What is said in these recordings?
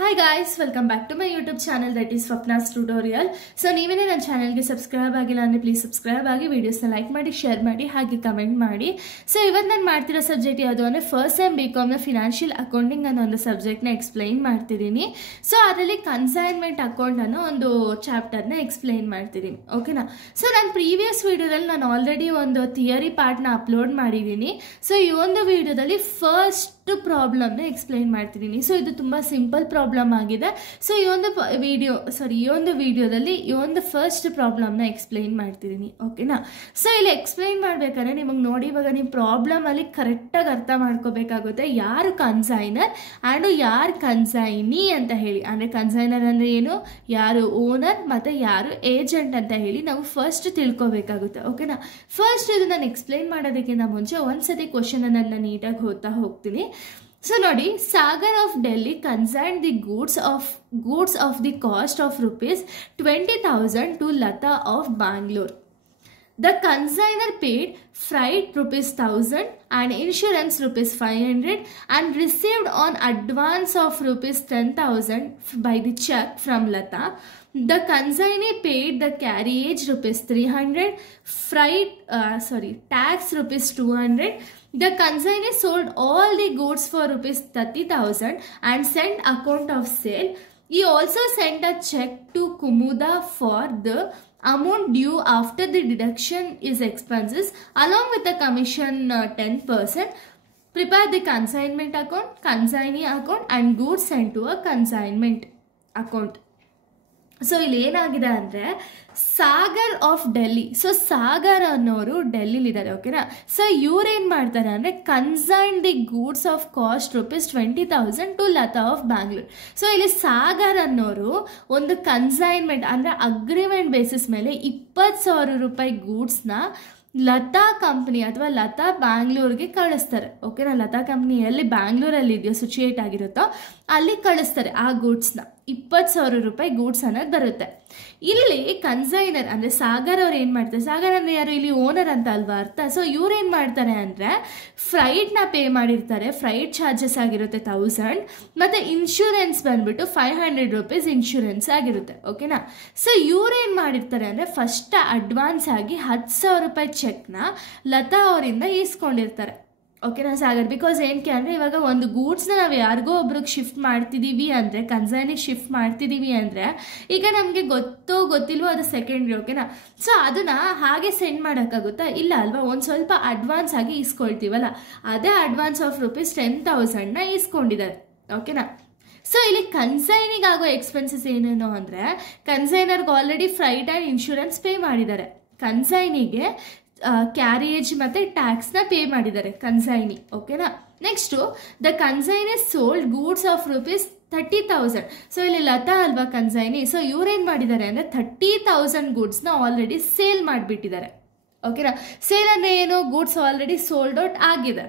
Hi guys, welcome back to my YouTube channel that is Swapna's Tutorial. So ನೀವೇನೇ ನನ್ನ ಚಾನೆಲ್ಗೆ subscribe ಆಗಿಲ್ಲ ಅಂದರೆ ಪ್ಲೀಸ್ ಸಬ್ಸ್ಕ್ರೈಬ್ ಆಗಿ ವಿಡಿಯೋಸ್ನ ಲೈಕ್ ಮಾಡಿ ಶೇರ್ ಮಾಡಿ ಹಾಗೆ ಕಮೆಂಟ್ ಮಾಡಿ. ಸೊ ಇವತ್ತು ನಾನು ಮಾಡ್ತಿರೋ ಸಬ್ಜೆಕ್ಟ್ ಯಾವುದು ಅಂದರೆ first sem BCom financial accounting ಅನ್ನೋ ಒಂದು ಸಬ್ಜೆಕ್ಟ್ನ ಎಕ್ಸ್ಪ್ಲೈನ್ ಮಾಡ್ತಿದ್ದೀನಿ. ಸೊ ಅದರಲ್ಲಿ ಕನ್ಸೈನ್ಮೆಂಟ್ ಅಕೌಂಟ್ ಅನ್ನೋ ಒಂದು ಚಾಪ್ಟರ್ನ ಎಕ್ಸ್ಪ್ಲೈನ್ ಮಾಡ್ತಿದ್ದೀನಿ. ಓಕೆನಾ? ಸೊ ನಾನು ಪ್ರೀವಿಯಸ್ ವಿಡಿಯೋದಲ್ಲಿ ನಾನು ಆಲ್ರೆಡಿ ಒಂದು ಥಿಯರಿ ಪಾರ್ಟ್ನ ಅಪ್ಲೋಡ್ ಮಾಡಿದ್ದೀನಿ. ಸೊ ಈ ಒಂದು ವಿಡಿಯೋದಲ್ಲಿ ಫಸ್ಟ್ ಪ್ರಾಬ್ಲಮ್ನ ಎಕ್ಸ್ಪ್ಲೈನ್ ಮಾಡ್ತಿದ್ದೀನಿ. ಸೊ ಇದು ತುಂಬ ಸಿಂಪಲ್ ಪ್ರಾಬ್ಲಮ್ ಆಗಿದೆ. ಸೊ ಈ ಒಂದು ವಿಡಿಯೋದಲ್ಲಿ ಈ ಒಂದು ಫಸ್ಟ್ ಪ್ರಾಬ್ಲಮ್ನ ಎಕ್ಸ್ಪ್ಲೈನ್ ಮಾಡ್ತಿದ್ದೀನಿ. ಓಕೆನಾ? ಸೊ ಇಲ್ಲಿ ಎಕ್ಸ್ಪ್ಲೈನ್ ಮಾಡ್ಬೇಕಾದ್ರೆ ನಿಮಗೆ ನೋಡಿ ಇವಾಗ ನೀವು ಪ್ರಾಬ್ಲಮಲ್ಲಿ ಕರೆಕ್ಟಾಗಿ ಅರ್ಥ ಮಾಡ್ಕೋಬೇಕಾಗುತ್ತೆ ಯಾರು ಕನ್ಸೈನರ್ ಆ್ಯಂಡ್ ಯಾರು ಕನ್ಸೈನಿ ಅಂತ ಹೇಳಿ. ಅಂದರೆ ಕನ್ಸೈನರ್ ಅಂದರೆ ಏನು, ಯಾರು ಓನರ್ ಮತ್ತು ಯಾರು ಏಜೆಂಟ್ ಅಂತ ಹೇಳಿ ನಾವು ಫಸ್ಟ್ ತಿಳ್ಕೊಬೇಕಾಗುತ್ತೆ. ಓಕೆನಾ? ಫಸ್ಟ್ ಇದು ನಾನು ಎಕ್ಸ್ಪ್ಲೈನ್ ಮಾಡೋದಕ್ಕಿಂತ ಮುಂಚೆ ಒಂದ್ಸತಿ ಕ್ವಶನ್ ನಾನು ನೀಟಾಗಿ ಓದ್ತಾ ಹೋಗ್ತೀನಿ. So ನೋಡಿ, Sagar of Delhi consigned the goods of the cost of rupees 20,000 to Lata of Bangalore. The consignor paid freight rupees 1,000 and insurance rupees 500 and received on advance of rupees 10,000 by the check from Lata. The consignee paid the carriage rupees 300, tax rupees 200. The consignee sold all the goods for rupees 30,000 and sent account of sale. He also sent a check to Kumuda for the amount due after the deduction is expenses along with the commission 10%. Prepare the consignment account, consignee account and goods sent to a consignment account. So ಇಲ್ಲಿ ಏನಾಗಿದೆ ಅಂದರೆ Sagar of Delhi. So Sagar ಅನ್ನೋರು ಡೆಲ್ಲಿಲಿದ್ದಾರೆ. ಓಕೆನಾ? So ಇವ್ರೇನು ಮಾಡ್ತಾರೆ ಅಂದರೆ consign the goods of cost rupees 20,000 to Lata of Bangalore. So ಇಲ್ಲಿ ಸಾಗರ್ ಅನ್ನೋರು ಒಂದು ಕನ್ಸೈನ್ಮೆಂಟ್ ಅಂದರೆ ಅಗ್ರಿಮೆಂಟ್ ಬೇಸಿಸ್ ಮೇಲೆ 20,000 ರೂಪಾಯಿ ಗೂಡ್ಸ್ನ ಲತಾ ಕಂಪ್ನಿ ಅಥವಾ ಲತಾ ಬ್ಯಾಂಗ್ಳೂರ್ಗೆ ಕಳಿಸ್ತಾರೆ. ಓಕೆನಾ? ಲತಾ ಕಂಪ್ನಿ ಎಲ್ಲಿ ಬ್ಯಾಂಗ್ಳೂರಲ್ಲಿ ಇದೆಯೋ ಸಿಚುಯೇಟ್ ಆಗಿರುತ್ತೋ ಅಲ್ಲಿ ಕಳಿಸ್ತಾರೆ ಆ ಗೂಡ್ಸ್ನ. 20,000 ರೂಪಾಯಿ ಗೂಡ್ಸ್ ಅನ್ನೋದು ಬರುತ್ತೆ. ಇಲ್ಲಿ ಕನ್ಸೈನರ್ ಅಂದರೆ ಸಾಗರ್ ಅವ್ರು ಏನು ಮಾಡ್ತಾರೆ, ಸಾಗರ್ ಅಂದರೆ ಯಾರು, ಇಲ್ಲಿ ಓನರ್ ಅಂತ ಅಲ್ವಾ ಅರ್ಥ. ಸೊ ಇವ್ರು ಏನು ಮಾಡ್ತಾರೆ ಅಂದರೆ ಫ್ರೈಟ್ನ ಪೇ ಮಾಡಿರ್ತಾರೆ. ಫ್ರೈಟ್ ಚಾರ್ಜಸ್ ಆಗಿರುತ್ತೆ 1,000 ಮತ್ತು ಇನ್ಶೂರೆನ್ಸ್ ಬಂದ್ಬಿಟ್ಟು 500 ರೂಪೀಸ್ ಇನ್ಶೂರೆನ್ಸ್ ಆಗಿರುತ್ತೆ. ಓಕೆನಾ? ಸೊ ಇವ್ರೇನು ಮಾಡಿರ್ತಾರೆ ಅಂದರೆ ಫಸ್ಟ್ ಅಡ್ವಾನ್ಸ್ ಆಗಿ 10,000 ರೂಪಾಯಿ ಚೆಕ್ನ ಲತಾ ಅವರಿಂದ ಈಸ್ಕೊಂಡಿರ್ತಾರೆ. ಓಕೆನಾ ಸಾಗರ್? ಬಿಕಾಸ್ ಏನಕ್ಕೆ ಅಂದರೆ ಇವಾಗ ಒಂದು ಗೂಡ್ಸ್ನ ನಾವು ಯಾರಿಗೋ ಒಬ್ರಿಗೆ ಶಿಫ್ಟ್ ಮಾಡ್ತಿದ್ದೀವಿ ಅಂದರೆ, ಕನ್ಸೈನಿಗೆ ಶಿಫ್ಟ್ ಮಾಡ್ತಿದ್ದೀವಿ ಅಂದರೆ ಈಗ ನಮಗೆ ಗೊತ್ತಿಲ್ವೋ ಅದು ಸೆಕೆಂಡ್ರಿ. ಓಕೆನಾ? ಸೊ ಅದನ್ನು ಹಾಗೆ ಸೆಂಡ್ ಮಾಡೋಕ್ಕಾಗುತ್ತಾ? ಇಲ್ಲ ಅಲ್ವಾ? ಒಂದು ಸ್ವಲ್ಪ ಅಡ್ವಾನ್ಸ್ ಆಗಿ ಈಸ್ಕೊಳ್ತೀವಲ್ಲ, ಅದೇ ಅಡ್ವಾನ್ಸ್ ಆಫ್ rupees 10,000ನ ಈಸ್ಕೊಂಡಿದ್ದಾರೆ. ಓಕೆನಾ? ಸೊ ಇಲ್ಲಿ ಕನ್ಸೈನಿಗಾಗೋ ಎಕ್ಸ್ಪೆನ್ಸಸ್ ಏನೇನು ಅಂದರೆ ಕನ್ಸೈನರ್ಗೆ already freight and insurance pay ಮಾಡಿದ್ದಾರೆ. ಕನ್ಸೈನಿಗೆ ಕ್ಯಾರಿಯೇಜ್ ಮತ್ತು ಟ್ಯಾಕ್ಸ್ನ ಪೇ ಮಾಡಿದ್ದಾರೆ ಕನ್ಸೈನಿ. ಓಕೆನಾ? Next the consignee sold goods of rupees 30,000. So ಇಲ್ಲಿ ಲತಾ ಅಲ್ವಾ ಕನ್ಸೈನಿ. ಸೊ ಇವ್ರೇನು ಮಾಡಿದ್ದಾರೆ ಅಂದರೆ 30,000 ಗೂಡ್ಸ್ನ ಆಲ್ರೆಡಿ ಸೇಲ್ ಮಾಡಿಬಿಟ್ಟಿದ್ದಾರೆ. ಓಕೆನಾ? ಸೇಲ್ ಅಂದರೆ ಏನು, ಗೂಡ್ಸ್ ಆಲ್ರೆಡಿ ಸೋಲ್ಡ್ ಔಟ್ ಆಗಿದೆ.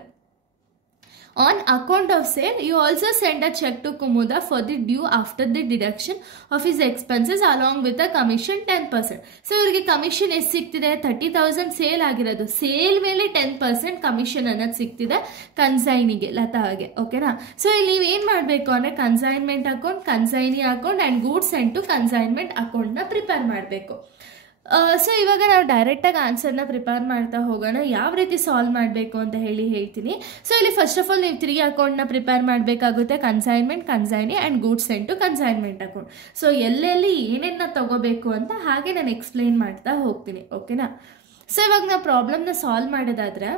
On account of sale, you also send a check to Kumuda for the due after the deduction of his expenses along with the commission 10%. So ಇವರಿಗೆ commission ಎಷ್ಟು ಸಿಗ್ತಿದೆ? 30,000 sale ಆಗಿರೋದು, sale ಮೇಲೆ 10% commission ಅನ್ನೋದು ಸಿಗ್ತಿದೆ ಕನ್ಸೈನಿಗೆ, ಲತಾಗೆ. ಓಕೆನಾ? So ಇಲ್ಲಿ ನೀವು ಏನು ಮಾಡಬೇಕು ಅಂದರೆ consignment account, consignee account and goods sent to consignment ಅಕೌಂಟ್ನ ಪ್ರಿಪೇರ್ ಮಾಡಬೇಕು. ಸೊ ಇವಾಗ ನಾವು ಡೈರೆಕ್ಟಾಗಿ ಆನ್ಸರ್ನ ಪ್ರಿಪೇರ್ ಮಾಡ್ತಾ ಹೋಗೋಣ. ಯಾವ ರೀತಿ ಸಾಲ್ವ್ ಮಾಡಬೇಕು ಅಂತ ಹೇಳ್ತೀನಿ. ಸೊ ಇಲ್ಲಿ ಫಸ್ಟ್ ಆಫ್ ಆಲ್ ನೀವು 3 ಅಕೌಂಟ್ನ ಪ್ರಿಪೇರ್ ಮಾಡಬೇಕಾಗುತ್ತೆ. Consignment, consignee and goods sent to consignment account. So ಎಲ್ಲೆಲ್ಲಿ ಏನೇನ ತಗೋಬೇಕು ಅಂತ ಹಾಗೆ ನಾನು ಎಕ್ಸ್ಪ್ಲೈನ್ ಮಾಡ್ತಾ ಹೋಗ್ತೀನಿ. ಓಕೆನಾ? ಸೊ ಇವಾಗ ನಾವು ಪ್ರಾಬ್ಲಮ್ನ ಸಾಲ್ವ್ ಮಾಡೋದಾದರೆ,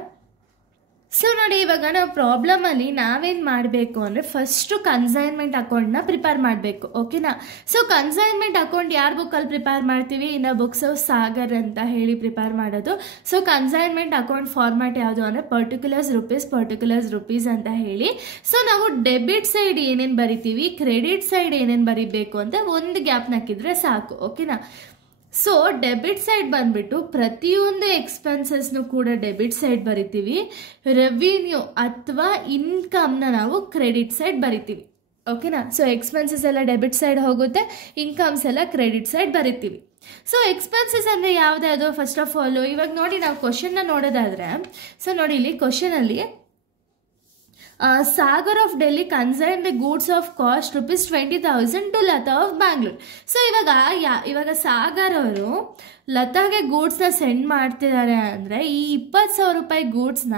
ಸೊ ನೋಡಿ ಇವಾಗ ನಾವು ಪ್ರಾಬ್ಲಮಲ್ಲಿ ನಾವೇನು ಮಾಡಬೇಕು ಅಂದರೆ ಫಸ್ಟು ಕನ್ಸೈನ್ಮೆಂಟ್ ಅಕೌಂಟ್ನ ಪ್ರಿಪೇರ್ ಮಾಡಬೇಕು. ಓಕೆನಾ? ಸೊ ಕನ್ಸೈನ್ಮೆಂಟ್ ಅಕೌಂಟ್ ಯಾರ ಬುಕ್ಕಲ್ಲಿ ಪ್ರಿಪೇರ್ ಮಾಡ್ತೀವಿ? In the books of Sagar ಅಂತ ಹೇಳಿ ಪ್ರಿಪೇರ್ ಮಾಡೋದು. ಸೊ ಕನ್ಸೈನ್ಮೆಂಟ್ ಅಕೌಂಟ್ ಫಾರ್ಮ್ಯಾಟ್ ಯಾವುದು ಅಂದರೆ ಪರ್ಟಿಕ್ಯುಲರ್ಸ್ ರುಪೀಸ್ ಅಂತ ಹೇಳಿ. ಸೊ ನಾವು ಡೆಬಿಟ್ ಸೈಡ್ ಏನೇನು ಬರಿತೀವಿ, ಕ್ರೆಡಿಟ್ ಸೈಡ್ ಏನೇನು ಬರಿಬೇಕು ಅಂತ ಒಂದು ಗ್ಯಾಪ್ನ ಹಾಕಿದ್ರೆ ಸಾಕು. ಓಕೆನಾ? ಸೊ ಡೆಬಿಟ್ ಸೈಡ್ ಬಂದ್ಬಿಟ್ಟು ಪ್ರತಿಯೊಂದು ಎಕ್ಸ್ಪೆನ್ಸಸ್ನು ಕೂಡ ಡೆಬಿಟ್ ಸೈಡ್ ಬರಿತೀವಿ. ರೆವಿನ್ಯೂ ಅಥವಾ ಇನ್ಕಮ್ನ ನಾವು ಕ್ರೆಡಿಟ್ ಸೈಡ್ ಬರಿತೀವಿ. ಓಕೆನಾ? ಸೊ ಎಕ್ಸ್ಪೆನ್ಸಸ್ ಎಲ್ಲ ಡೆಬಿಟ್ ಸೈಡ್ ಹೋಗುತ್ತೆ, ಇನ್ಕಮ್ಸ್ ಎಲ್ಲ ಕ್ರೆಡಿಟ್ ಸೈಡ್ ಬರಿತೀವಿ. ಸೊ ಎಕ್ಸ್ಪೆನ್ಸಸ್ ಅಂದರೆ ಯಾವುದ್ಯಾವುದು? ಫಸ್ಟ್ ಆಫ್ ಆಲ್ ಇವಾಗ ನೋಡಿ ನಾವು ಕ್ವಶನ್ನ ನೋಡೋದಾದರೆ, ಸೊ ನೋಡಿ ಇಲ್ಲಿ ಕ್ವಶನಲ್ಲಿ Sagar of Delhi consign the goods of cost ₹20,000 to Lata of Bangalore. So ಇವಾಗ ಸಾಗರ್ ಅವರು ಲತಾಗೆ ಗೂಡ್ಸ್ನ ಸೆಂಡ್ ಮಾಡ್ತಿದ್ದಾರೆ ಅಂದರೆ ಈ ₹20,000 ಗೂಡ್ಸ್ನ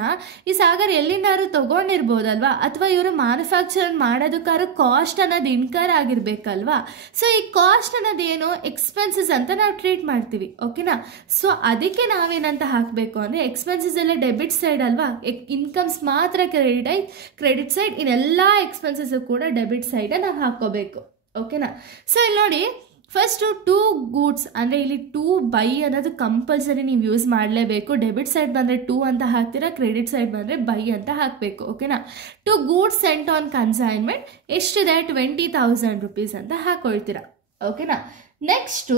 ಈ ಸಾಗರ್ ಎಲ್ಲಿಂದಾದ್ರು ತೊಗೊಂಡಿರ್ಬೋದಲ್ವಾ, ಅಥವಾ ಇವರು ಮ್ಯಾನುಫ್ಯಾಕ್ಚರ್ ಮಾಡೋದಕ್ಕಾದ್ರೂ ಕಾಸ್ಟ್ ಅನ್ನೋದು ಇನ್ಕರ್ ಆಗಿರ್ಬೇಕಲ್ವಾ. ಸೊ ಈ ಕಾಸ್ಟ್ ಅನ್ನೋದೇನು ಎಕ್ಸ್ಪೆನ್ಸಸ್ ಅಂತ ನಾವು ಟ್ರೀಟ್ ಮಾಡ್ತೀವಿ, ಓಕೆನಾ. ಸೊ ಅದಕ್ಕೆ ನಾವೇನಂತ ಹಾಕಬೇಕು ಅಂದರೆ ಎಕ್ಸ್ಪೆನ್ಸಸ್ ಎಲ್ಲ ಡೆಬಿಟ್ ಸೈಡ್ ಅಲ್ವಾ, ಇನ್ಕಮ್ಸ್ ಮಾತ್ರ ಕ್ರೆಡಿಟ್ ಸೈಡ್, ಇನ್ನೆಲ್ಲ ಎಕ್ಸ್ಪೆನ್ಸಸ್ ಕೂಡ ಡೆಬಿಟ್ ಸೈಡ್ ನಾವು ಹಾಕೋಬೇಕು, ಓಕೆನಾ. ಸೊ ಇಲ್ಲಿ ನೋಡಿ, ಫಸ್ಟು ಟು ಗೂಡ್ಸ್ ಅಂದರೆ ಇಲ್ಲಿ ಟು ಬೈ ಅನ್ನೋದು ಕಂಪಲ್ಸರಿ ನೀವು ಯೂಸ್ ಮಾಡಲೇಬೇಕು. ಡೆಬಿಟ್ ಸೈಡ್ ಬಂದರೆ ಟು ಅಂತ ಹಾಕ್ತೀರಾ, ಕ್ರೆಡಿಟ್ ಸೈಡ್ ಬಂದರೆ ಬೈ ಅಂತ ಹಾಕಬೇಕು, ಓಕೆನಾ. To goods sent on consignment ಎಷ್ಟಿದೆ ₹20,000 ಅಂತ ಹಾಕೊಳ್ತೀರಾ, ಓಕೆನಾ. ನೆಕ್ಸ್ಟು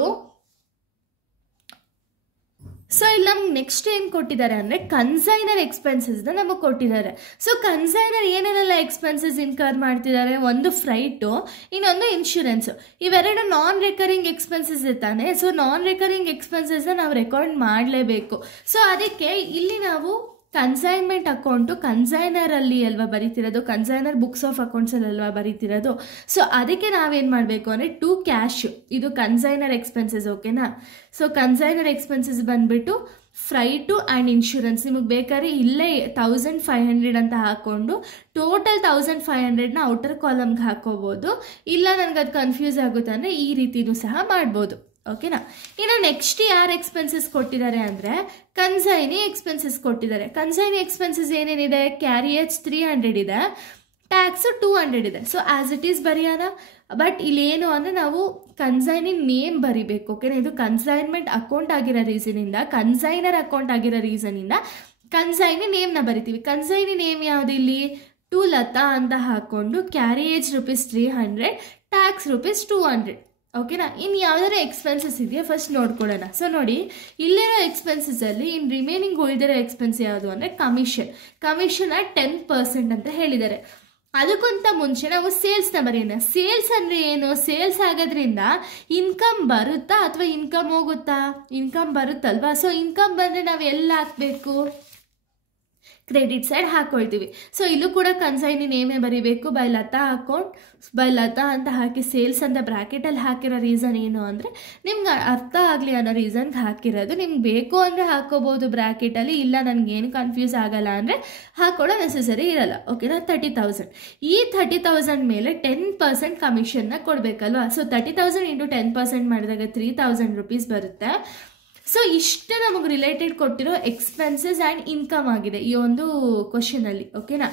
ಸೊ ಇಲ್ಲಿ ನಮ್ಗೆ ನೆಕ್ಸ್ಟ್ ಏನು ಕೊಟ್ಟಿದ್ದಾರೆ ಅಂದರೆ ಕನ್ಸೈನರ್ ಎಕ್ಸ್ಪೆನ್ಸಸ್ನ ನಮಗೆ ಕೊಟ್ಟಿದ್ದಾರೆ. ಸೊ ಕನ್ಸೈನರ್ ಏನೇನೆಲ್ಲ ಎಕ್ಸ್ಪೆನ್ಸಸ್ ಇನ್ಕರ್ ಮಾಡ್ತಿದ್ದಾರೆ, ಒಂದು ಫ್ರೈಟು, ಇನ್ನೊಂದು ಇನ್ಶೂರೆನ್ಸು. ಇವೆರಡು ನಾನ್ ರಿಕರಿಂಗ್ ಎಕ್ಸ್ಪೆನ್ಸಸ್ ಇರ್ತಾನೆ. ಸೊ ನಾನ್ ರಿಕರಿಂಗ್ ಎಕ್ಸ್ಪೆನ್ಸಸ್ನ ನಾವು ರೆಕಾರ್ಡ್ ಮಾಡಲೇಬೇಕು. ಸೊ ಅದಕ್ಕೆ ಇಲ್ಲಿ ನಾವು ಕನ್ಸೈನ್ಮೆಂಟ್ ಅಕೌಂಟು ಕನ್ಸೈನರಲ್ಲಿ ಅಲ್ವಾ ಬರೀತಿರೋದು, ಕನ್ಸೈನರ್ ಬುಕ್ಸ್ ಆಫ್ ಅಕೌಂಟ್ಸಲ್ಲಿ ಅಲ್ವಾ ಬರೀತಿರೋದು. ಸೊ ಅದಕ್ಕೆ ನಾವೇನು ಮಾಡಬೇಕು ಅಂದರೆ ಟು ಕ್ಯಾಶ್, ಇದು ಕನ್ಸೈನರ್ ಎಕ್ಸ್ಪೆನ್ಸಸ್, ಓಕೆನಾ. ಸೊ ಕನ್ಸೈನರ್ ಎಕ್ಸ್ಪೆನ್ಸಸ್ ಬಂದುಬಿಟ್ಟು ಫ್ರೈಟು ಆ್ಯಂಡ್ ಇನ್ಶೂರೆನ್ಸ್. ನಿಮಗೆ ಬೇಕಾದ್ರೆ ಇಲ್ಲೇ 1,500 ಅಂತ ಹಾಕ್ಕೊಂಡು ಟೋಟಲ್ 1,500ನ ಔಟರ್ ಕಾಲಮ್ಗೆ ಹಾಕೋಬೋದು. ಇಲ್ಲ ನನಗೆ ಅದು ಕನ್ಫ್ಯೂಸ್ ಆಗುತ್ತೆ ಅಂದರೆ ಈ ರೀತಿಯೂ ಸಹ ಮಾಡ್ಬೋದು, ಓಕೆನಾ. ಇನ್ನು ನೆಕ್ಸ್ಟ್ ಯಾರು ಎಕ್ಸ್ಪೆನ್ಸಸ್ ಕೊಟ್ಟಿದ್ದಾರೆ ಅಂದರೆ ಕನ್ಸೈನಿ ಎಕ್ಸ್ಪೆನ್ಸಸ್ ಕೊಟ್ಟಿದ್ದಾರೆ. ಕನ್ಸೈನಿ ಎಕ್ಸ್ಪೆನ್ಸಸ್ ಏನೇನಿದೆ, ಕ್ಯಾರಿಯೇಜ್ 300 ಇದೆ, ಟ್ಯಾಕ್ಸು 200 ಇದೆ. ಸೊ ಆ್ಯಸ್ ಇಟ್ ಈಸ್ ಬರೆಯೋಣ. ಬಟ್ ಇಲ್ಲೇನು ಅಂದರೆ ನಾವು ಕನ್ಸೈನಿ ನೇಮ್ ಬರಿಬೇಕು, ಓಕೆನಾ. ಇದು ಕನ್ಸೈನ್ಮೆಂಟ್ ಅಕೌಂಟ್ ಆಗಿರೋ ರೀಸನಿಂದ, ಕನ್ಸೈನರ್ ಅಕೌಂಟ್ ಆಗಿರೋ ರೀಸನಿಂದ ಕನ್ಸೈನಿ ನೇಮ್ನ ಬರಿತೀವಿ. ಕನ್ಸೈನಿ ನೇಮ್ ಯಾವುದು ಇಲ್ಲಿ, ಟು ಲತಾ ಅಂತ ಹಾಕ್ಕೊಂಡು ಕ್ಯಾರಿಯೇಜ್ ₹300, ಟ್ಯಾಕ್ಸ್ ₹200, ಓಕೆನಾ. ಇನ್ನು ಯಾವ್ದಾದ್ರು ಎಕ್ಸ್ಪೆನ್ಸಸ್ ಇದೆಯಾ ಫಸ್ಟ್ ನೋಡ್ಕೊಳ್ಳೋಣ. ಸೊ ನೋಡಿ, ಇಲ್ಲಿರೋ ಎಕ್ಸ್ಪೆನ್ಸಸಲ್ಲಿ ಇನ್ನು ರಿಮೈನಿಂಗ್ ಉಳಿದಿರೋ ಎಕ್ಸ್ಪೆನ್ಸ್ ಯಾವುದು ಅಂದರೆ ಕಮಿಷನ್ 10% ಅಂತ ಹೇಳಿದ್ದಾರೆ. ಅದಕ್ಕಿಂತ ಮುಂಚೆ ನಾವು ಸೇಲ್ಸ್ನ ಬರೆಯೋಣ. ಸೇಲ್ಸ್ ಅಂದರೆ ಏನು, ಸೇಲ್ಸ್ ಆಗೋದ್ರಿಂದ ಇನ್ಕಮ್ ಬರುತ್ತಾ ಅಥವಾ ಇನ್ಕಮ್ ಹೋಗುತ್ತಾ, ಇನ್ಕಮ್ ಬರುತ್ತಲ್ವಾ. ಸೊ ಇನ್ಕಮ್ ಬಂದರೆ ನಾವು ಎಲ್ಲ ಹಾಕಬೇಕು, ಕ್ರೆಡಿಟ್ ಸೈಡ್ ಹಾಕೊಳ್ತೀವಿ. ಸೊ ಇಲ್ಲೂ ಕೂಡ ಕನ್ಸೈನಿ ನೇಮೇ ಬರೀಬೇಕು, by Lata account, by Lata ಅಂತ ಹಾಕಿ ಸೇಲ್ಸ್ ಅಂತ ಬ್ರ್ಯಾಕೆಟಲ್ಲಿ ಹಾಕಿರೋ ರೀಸನ್ ಏನು ಅಂದರೆ ನಿಮ್ಗೆ ಅರ್ಥ ಆಗಲಿ ಅನ್ನೋ ರೀಸನ್ಗೆ ಹಾಕಿರೋದು. ನಿಮ್ಗೆ ಬೇಕು ಅಂದರೆ ಹಾಕೋಬೋದು ಬ್ರ್ಯಾಕೆಟಲ್ಲಿ, ಇಲ್ಲ ನನಗೇನು ಕನ್ಫ್ಯೂಸ್ ಆಗಲ್ಲ ಅಂದರೆ ಹಾಕೊಳ್ಳೋ ನೆಸೆಸರಿ ಇರಲ್ಲ, ಓಕೆನಾ. 30,000, ಈ 30,000 ಮೇಲೆ 10% ಕಮಿಷನ್ನ ಕೊಡಬೇಕಲ್ವಾ. ಸೊ 30,000 ಇಂಟು 10% ಮಾಡಿದಾಗ ₹3,000 ಬರುತ್ತೆ. ಸೊ ಇಷ್ಟು ನಮಗೆ ರಿಲೇಟೆಡ್ ಕೊಟ್ಟಿರೋ ಎಕ್ಸ್ಪೆನ್ಸಸ್ ಆ್ಯಂಡ್ ಇನ್ಕಮ್ ಆಗಿದೆ ಈ ಒಂದು ಕ್ವಶನಲ್ಲಿ, ಓಕೆನಾ.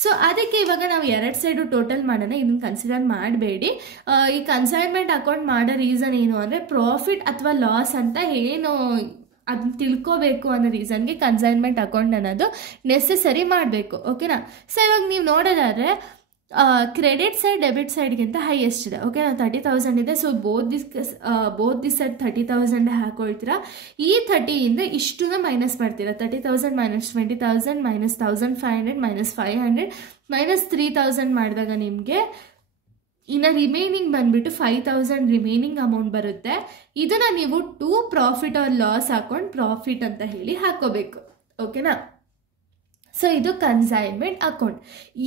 ಸೊ ಅದಕ್ಕೆ ಇವಾಗ ನಾವು 2 ಸೈಡು ಟೋಟಲ್ ಮಾಡೋಣ, ಇದನ್ನು ಕನ್ಸಿಡರ್ ಮಾಡಬೇಡಿ. ಈ ಕನ್ಸೈನ್ಮೆಂಟ್ ಅಕೌಂಟ್ ಮಾಡೋ ರೀಸನ್ ಏನು ಅಂದರೆ ಪ್ರಾಫಿಟ್ ಅಥವಾ ಲಾಸ್ ಅಂತ ಏನು ಅದನ್ನ ತಿಳ್ಕೋಬೇಕು ಅನ್ನೋ ರೀಸನ್ಗೆ ಕನ್ಸೈನ್ಮೆಂಟ್ ಅಕೌಂಟ್ ಅನ್ನೋದು ನೆಸೆಸರಿ ಮಾಡಬೇಕು, ಓಕೆನಾ. ಸೊ ಇವಾಗ ನೀವು ನೋಡೋದಾದರೆ ಕ್ರೆಡಿಟ್ ಸೈಡ್ ಡೆಬಿಟ್ ಸೈಡ್ಗಿಂತ ಹೈಯೆಸ್ಟ್ ಇದೆ, ಓಕೆ. 30,000 ಇದೆ. So both this side 30,000 ಹಾಕೊಳ್ತೀರಾ. ಈ 30ಯಿಂದ ಇಷ್ಟನ್ನ ಮೈನಸ್ ಮಾಡ್ತೀರಾ. 30,000 ಮೈನಸ್ 20,000 ಮೈನಸ್ 1,500 ಮೈನಸ್ 500 ಮೈನಸ್ 3,000 ಮಾಡಿದಾಗ ನಿಮಗೆ ಇನ್ನು ರಿಮೈನಿಂಗ್ ಬಂದುಬಿಟ್ಟು 5,000 ರಿಮೈನಿಂಗ್ ಅಮೌಂಟ್ ಬರುತ್ತೆ. ಇದನ್ನು ನೀವು ಟು ಪ್ರಾಫಿಟ್ ಆರ್ ಲಾಸ್ ಹಾಕೊಂಡು ಪ್ರಾಫಿಟ್ ಅಂತ ಹೇಳಿ ಹಾಕೋಬೇಕು, ಓಕೆನಾ. ಸೊ ಇದು ಕನ್ಸೈನ್ಮೆಂಟ್ ಅಕೌಂಟ್.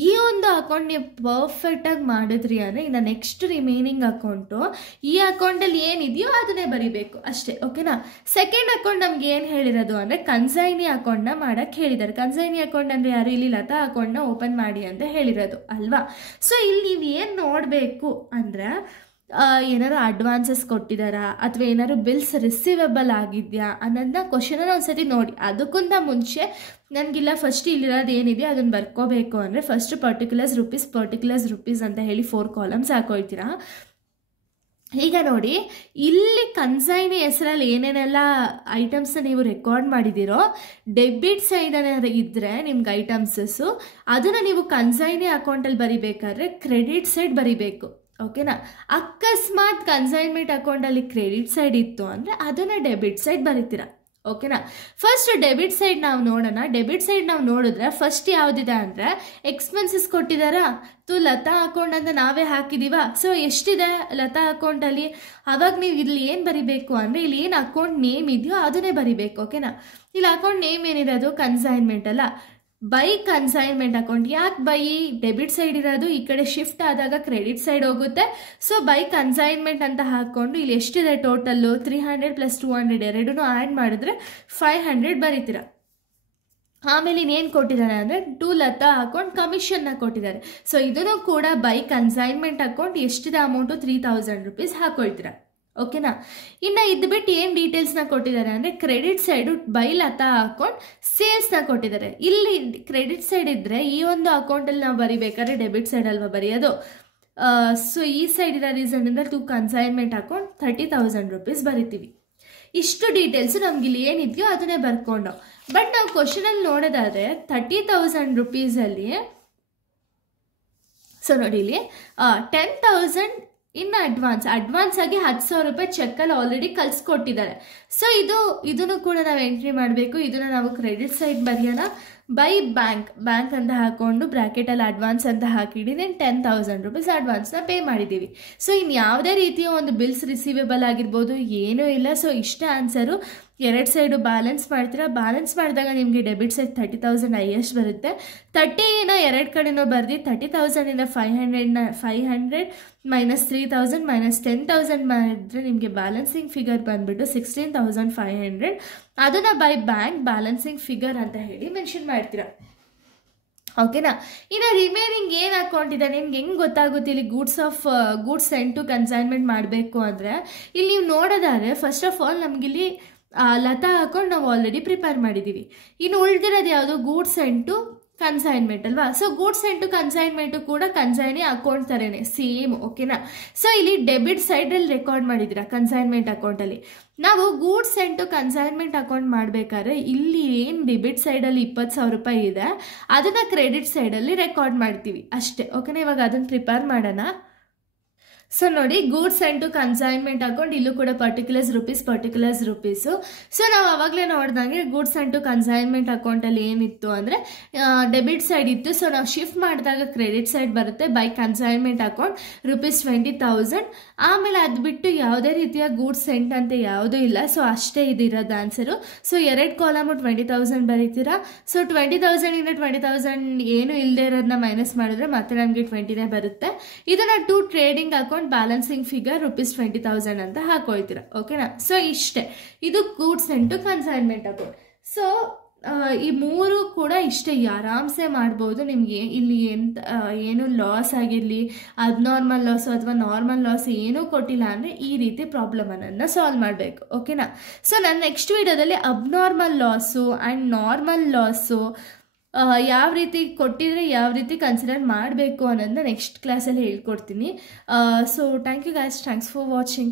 ಈ ಒಂದು ಅಕೌಂಟ್ ನೀವು ಪರ್ಫೆಕ್ಟಾಗಿ ಮಾಡಿದ್ರಿ ಅಂದರೆ ಇನ್ನು ನೆಕ್ಸ್ಟ್ ರಿಮೈನಿಂಗ್ ಅಕೌಂಟು ಈ ಅಕೌಂಟಲ್ಲಿ ಏನಿದೆಯೋ ಅದನ್ನೇ ಬರಿಬೇಕು ಅಷ್ಟೇ, ಓಕೆನಾ. ಸೆಕೆಂಡ್ ಅಕೌಂಟ್ ನಮ್ಗೆ ಏನು ಹೇಳಿರೋದು ಅಂದರೆ ಕನ್ಸೈನಿ ಅಕೌಂಟ್ನ ಮಾಡೋಕ್ಕೆ ಹೇಳಿದ್ದಾರೆ. ಕನ್ಸೈನಿ ಅಕೌಂಟ್ ಅಂದರೆ ಯಾರು, ಇಲ್ಲಿ ಲತಾ ಅಕೌಂಟ್ನ ಓಪನ್ ಮಾಡಿ ಅಂತ ಹೇಳಿರೋದು ಅಲ್ವಾ. ಸೊ ಇಲ್ಲಿ ನೀವು ಏನು ನೋಡಬೇಕು ಅಂದರೆ ಏನಾದ್ರು ಅಡ್ವಾನ್ಸಸ್ ಕೊಟ್ಟಿದ್ದಾರಾ ಅಥವಾ ಏನಾದ್ರು ಬಿಲ್ಸ್ ರಿಸೀವಬಲ್ ಆಗಿದೆಯಾ ಅನ್ನೋದನ್ನ ಕ್ವಶನನ್ನು ಒಂದ್ಸತಿ ನೋಡಿ. ಅದಕ್ಕಿಂತ ಮುಂಚೆ ನನಗಿಲ್ಲ ಫಸ್ಟ್ ಇಲ್ಲಿರೋದು ಏನಿದೆ ಅದನ್ನು ಬರ್ಕೋಬೇಕು ಅಂದರೆ ಫಸ್ಟ್ ಪರ್ಟಿಕ್ಯುಲರ್ಸ್ ರುಪೀಸ್ ಅಂತ ಹೇಳಿ 4 ಕಾಲಮ್ಸ್ ಹಾಕೊಳ್ತೀರಾ. ಈಗ ನೋಡಿ, ಇಲ್ಲಿ ಕನ್ಸೈನಿ ಹೆಸರಲ್ಲಿ ಏನೇನೆಲ್ಲ ಐಟಮ್ಸ್ನ ನೀವು ರೆಕಾರ್ಡ್ ಮಾಡಿದ್ದೀರೋ ಡೆಬಿಟ್ ಸೈಡ್ ಇದ್ದರೆ ನಿಮ್ಗೆ ಐಟಮ್ಸಸ್ಸು ಅದನ್ನು ನೀವು ಕನ್ಸೈನಿ ಅಕೌಂಟಲ್ಲಿ ಬರಿಬೇಕಾದ್ರೆ ಕ್ರೆಡಿಟ್ ಸೈಡ್ ಬರಿಬೇಕು, ಓಕೆನಾ. ಅಕಸ್ಮಾತ್ ಕನ್ಸೈನ್ಮೆಂಟ್ ಅಕೌಂಟಲ್ಲಿ ಕ್ರೆಡಿಟ್ ಸೈಡ್ ಇತ್ತು ಅಂದರೆ ಅದನ್ನು ಡೆಬಿಟ್ ಸೈಡ್ ಬರೀತೀರಾ, ಓಕೆನಾ. ಫಸ್ಟ್ ಡೆಬಿಟ್ ಸೈಡ್ ನಾವು ನೋಡೋಣ. ಡೆಬಿಟ್ ಸೈಡ್ ನಾವು ನೋಡಿದ್ರೆ ಫಸ್ಟ್ ಯಾವುದಿದೆ ಅಂದರೆ ಎಕ್ಸ್ಪೆನ್ಸಸ್ ಕೊಟ್ಟಿದ್ದಾರಾ, ಲತಾ ಅಕೌಂಟ್ ಅಂತ ನಾವೇ ಹಾಕಿದೀವ. ಸೊ ಎಷ್ಟಿದೆ ಲತಾ ಅಕೌಂಟಲ್ಲಿ, ಅವಾಗ ನೀವು ಇಲ್ಲಿ ಏನು ಬರಿಬೇಕು ಅಂದರೆ ಇಲ್ಲಿ ಏನು ಅಕೌಂಟ್ ನೇಮ್ ಇದೆಯೋ ಅದನ್ನೇ ಬರಿಬೇಕು, ಓಕೆನಾ. ಇಲ್ಲಿ ಅಕೌಂಟ್ ನೇಮ್ ಏನಿದೆ ಅದು ಕನ್ಸೈನ್ಮೆಂಟ್ ಅಲ್ಲ, ಬೈ ಕನ್ಸೈನ್ಮೆಂಟ್ ಅಕೌಂಟ್. ಯಾಕೆ ಬೈ? ಡೆಬಿಟ್ ಸೈಡ್ ಇರೋದು ಈ ಕಡೆ ಶಿಫ್ಟ್ ಆದಾಗ ಕ್ರೆಡಿಟ್ ಸೈಡ್ ಹೋಗುತ್ತೆ. ಸೊ ಬೈ ಕನ್ಸೈನ್ಮೆಂಟ್ ಅಂತ ಹಾಕ್ಕೊಂಡು ಇಲ್ಲಿ ಎಷ್ಟಿದೆ ಟೋಟಲ್ಲು 300 + 200 ಎರಡೂ ಆ್ಯಡ್ ಮಾಡಿದ್ರೆ 500 ಬರೀತೀರ. ಆಮೇಲೆ ಇನ್ನೇನು ಕೊಟ್ಟಿದ್ದಾರೆ ಅಂದರೆ ಟು ಲತಾ ಅಕೌಂಟ್ ಕಮಿಷನ್ನ ಕೊಟ್ಟಿದ್ದಾರೆ. ಸೊ ಇದನ್ನು ಕೂಡ ಬೈ ಕನ್ಸೈನ್ಮೆಂಟ್ ಅಕೌಂಟ್ ಎಷ್ಟಿದೆ ಅಮೌಂಟು 3000 ರೂಪೀಸ್ ಹಾಕೊಳ್ತೀರಾ. ಓಕೆನಾ? ಇನ್ನು ಇದು ಬಿಟ್ಟು ಏನು ಡೀಟೇಲ್ಸ್ನ ಕೊಟ್ಟಿದ್ದಾರೆ ಅಂದರೆ credit side by Lata account ಸೇಲ್ಸ್ನ ಕೊಟ್ಟಿದ್ದಾರೆ. ಇಲ್ಲಿ ಕ್ರೆಡಿಟ್ ಸೈಡ್ ಇದ್ದರೆ ಈ ಒಂದು ಅಕೌಂಟಲ್ಲಿ ನಾವು ಬರಿಬೇಕಾದ್ರೆ ಡೆಬಿಟ್ ಸೈಡ್ ಅಲ್ವಾ ಬರೆಯೋದು. ಸೊ ಈ ಸೈಡ್ ಇರೋ ರೀಸನ್ನಿಂದ ಟು ಕನ್ಸೈನ್ಮೆಂಟ್ ಅಕೌಂಟ್ 30,000 ರೂಪೀಸ್ ಬರಿತೀವಿ. ಇಷ್ಟು ಡೀಟೇಲ್ಸು ನಮ್ಗೆ ಇಲ್ಲಿ ಏನಿದೆಯೋ ಅದನ್ನೇ ಬರ್ಕೊಂಡು. ಬಟ್ ನಾವು ಕ್ವಶನಲ್ಲಿ ನೋಡೋದಾದರೆ 30,000 ರೂಪೀಸಲ್ಲಿ, ಸೊ ನೋಡಿ ಇಲ್ಲಿ 10,000 ಇನ್ನು ಅಡ್ವಾನ್ಸ್ ಆಗಿ 10,000 ರೂಪಾಯಿ ಚೆಕ್ಕಲ್ಲಿ ಆಲ್ರೆಡಿ ಕಳ್ಸಿಕೊಟ್ಟಿದ್ದಾರೆ. ಸೊ ಇದನ್ನು ಕೂಡ ನಾವು ಎಂಟ್ರಿ ಮಾಡಬೇಕು. ಇದನ್ನು ನಾವು ಕ್ರೆಡಿಟ್ ಸೈಡ್ ಬರೆಯೋಣ. ಬೈ ಬ್ಯಾಂಕ್ ಅಂತ ಹಾಕ್ಕೊಂಡು ಬ್ರ್ಯಾಕೆಟಲ್ಲಿ ಅಡ್ವಾನ್ಸ್ ಅಂತ ಹಾಕಿದ್ದೀನಿ. 10,000 ರೂಪೀಸ್ ಅಡ್ವಾನ್ಸ್ನ ಪೇ ಮಾಡಿದ್ದೀವಿ. ಸೊ ಇನ್ನು ಯಾವುದೇ ರೀತಿಯ ಒಂದು ಬಿಲ್ಸ್ ರಿಸೀವೇಬಲ್ ಆಗಿರ್ಬೋದು ಏನೂ ಇಲ್ಲ. ಸೊ ಇಷ್ಟ ಆನ್ಸರು. ಎರಡು ಸೈಡು ಬ್ಯಾಲೆನ್ಸ್ ಮಾಡ್ತೀರಾ. ಬ್ಯಾಲೆನ್ಸ್ ಮಾಡಿದಾಗ ನಿಮಗೆ ಡೆಬಿಟ್ ಸೈಡ್ 30,000 ಹೈಯೆಸ್ಟ್ ಬರುತ್ತೆ. 30ನ ಎರಡು ಕಡೆನೂ ಬರ್ದು 30,000ಇಂದ 500 ಮೈನಸ್ 3,000 ಮೈನಸ್ 10,000 ಮಾಡಿದ್ರೆ ನಿಮಗೆ ಬ್ಯಾಲೆನ್ಸಿಂಗ್ ಫಿಗರ್ ಬಂದುಬಿಟ್ಟು 16,500. ಅದನ್ನು ಬೈ ಬ್ಯಾಂಕ್ ಬ್ಯಾಲೆನ್ಸಿಂಗ್ ಫಿಗರ್ ಅಂತ ಹೇಳಿ ಮೆನ್ಷನ್ ಮಾಡ್ತೀರಾ. ಓಕೆನಾ? ಇನ್ನು ರಿಮೈನಿಂಗ್ ಏನು ಅಕೌಂಟ್ ಇದೆ ನಿಮ್ಗೆ ಹೆಂಗೆ ಗೊತ್ತಾಗುತ್ತೆ ಇಲ್ಲಿ ಗೂಡ್ಸ್ ಸೆಂಡ್ ಟು ಕನ್ಸೈನ್ಮೆಂಟ್ ಮಾಡಬೇಕು ಅಂದರೆ ಇಲ್ಲಿ ನೀವು ನೋಡೋದಾದರೆ ಫಸ್ಟ್ ಆಫ್ ಆಲ್ ನಮಗಿಲ್ಲಿ ಲತಾ ಅಕೌಂಟ್ ನಾವು ಆಲ್ರೆಡಿ ಪ್ರಿಪೇರ್ ಮಾಡಿದ್ದೀವಿ. ಇನ್ನು ಉಳಿದಿರೋದು ಯಾವುದು? ಗೂಡ್ಸ್ ಸೆಂಡ್ ಟು ಕನ್ಸೈನ್ಮೆಂಟ್ ಅಲ್ವಾ. So goods send to consignment ಕೂಡ ಕನ್ಸೈನಿ ಅಕೌಂಟ್ ಥರನೇ ಸೇಮ್. ಓಕೆನಾ? ಸೊ ಇಲ್ಲಿ ಡೆಬಿಟ್ ಸೈಡಲ್ಲಿ ರೆಕಾರ್ಡ್ ಮಾಡಿದ್ದೀರಾ ಕನ್ಸೈನ್ಮೆಂಟ್ ಅಕೌಂಟಲ್ಲಿ. ನಾವು goods send to consignment account ಮಾಡಬೇಕಾದ್ರೆ ಇಲ್ಲಿ ಏನು ಡೆಬಿಟ್ ಸೈಡಲ್ಲಿ 20,000 ರೂಪಾಯಿ ಇದೆ ಅದನ್ನು ಕ್ರೆಡಿಟ್ ಸೈಡಲ್ಲಿ ರೆಕಾರ್ಡ್ ಮಾಡ್ತೀವಿ ಅಷ್ಟೇ. ಓಕೆನಾ? ಇವಾಗ ಅದನ್ನು ಪ್ರಿಪೇರ್ ಮಾಡೋಣ. ಸೊ ನೋಡಿ, goods send to consignment account ಇಲ್ಲೂ ಕೂಡ ಪರ್ಟಿಕ್ಯುಲರ್ಸ್ ರುಪೀಸು. ಸೊ ನಾವು ಅವಾಗಲೇ ನೋಡಿದಂಗೆ ಗೂಡ್ಸ್ ಸೆಂಡ್ ಟು ಕನ್ಸೈನ್ಮೆಂಟ್ ಅಕೌಂಟಲ್ಲಿ ಏನಿತ್ತು ಅಂದರೆ ಡೆಬಿಟ್ ಸೈಡ್ ಇತ್ತು. ಸೊ ನಾವು ಶಿಫ್ಟ್ ಮಾಡಿದಾಗ ಕ್ರೆಡಿಟ್ ಸೈಡ್ ಬರುತ್ತೆ. By consignment account ₹20,000. ಆಮೇಲೆ ಅದು ಬಿಟ್ಟು ಯಾವುದೇ ರೀತಿಯ ಗೂಡ್ಸ್ ಸೆಂಟ್ ಅಂತ ಯಾವುದೂ ಇಲ್ಲ. ಸೊ ಅಷ್ಟೇ ಇದಿರೋದು ಆನ್ಸರು. ಸೊ ಎರಡು ಕಾಲಮು 20,000 ಬರೀತೀರಾ. ಸೊ 20,000ಇಂದ 20,000 ಏನು ಇಲ್ಲದೆ ಇರೋದನ್ನ ಮೈನಸ್ ಮಾಡಿದ್ರೆ ಮತ್ತೆ ನಮಗೆ 20ನೇ ಬರುತ್ತೆ. ಇದನ್ನು to trading account balancing figure ₹20,000 ಅಂತ ಹಾಕೊಳ್ತೀರಾ. ಓಕೆನಾ? ಸೊ ಇಷ್ಟೇ, ಇದು goods send to consignment account. So ಈ ಮೂರು ಕೂಡ ಇಷ್ಟೇ ಆರಾಮ್ಸೆ ಮಾಡ್ಬೋದು. ನಿಮಗೆ ಇಲ್ಲಿ ಏನು ಲಾಸ್ ಆಗಿರಲಿ, ಅಬ್ನಾರ್ಮಲ್ ಲಾಸು ಅಥವಾ ನಾರ್ಮಲ್ ಲಾಸ್ ಏನೂ ಕೊಟ್ಟಿಲ್ಲ ಅಂದರೆ ಈ ರೀತಿ ಪ್ರಾಬ್ಲಮನ್ನು ಸಾಲ್ವ್ ಮಾಡಬೇಕು. ಓಕೆನಾ? ಸೊ ನಾನು ನೆಕ್ಸ್ಟ್ ವಿಡಿಯೋದಲ್ಲಿ abnormal loss and normal loss ಯಾವ ರೀತಿ ಕೊಟ್ಟಿದ್ರೆ ಯಾವ ರೀತಿ ಕನ್ಸಿಡರ್ ಮಾಡಬೇಕು ಅನ್ನೋದನ್ನ ನೆಕ್ಸ್ಟ್ ಕ್ಲಾಸಲ್ಲಿ ಹೇಳ್ಕೊಡ್ತೀನಿ. So thank you guys, thanks for watching.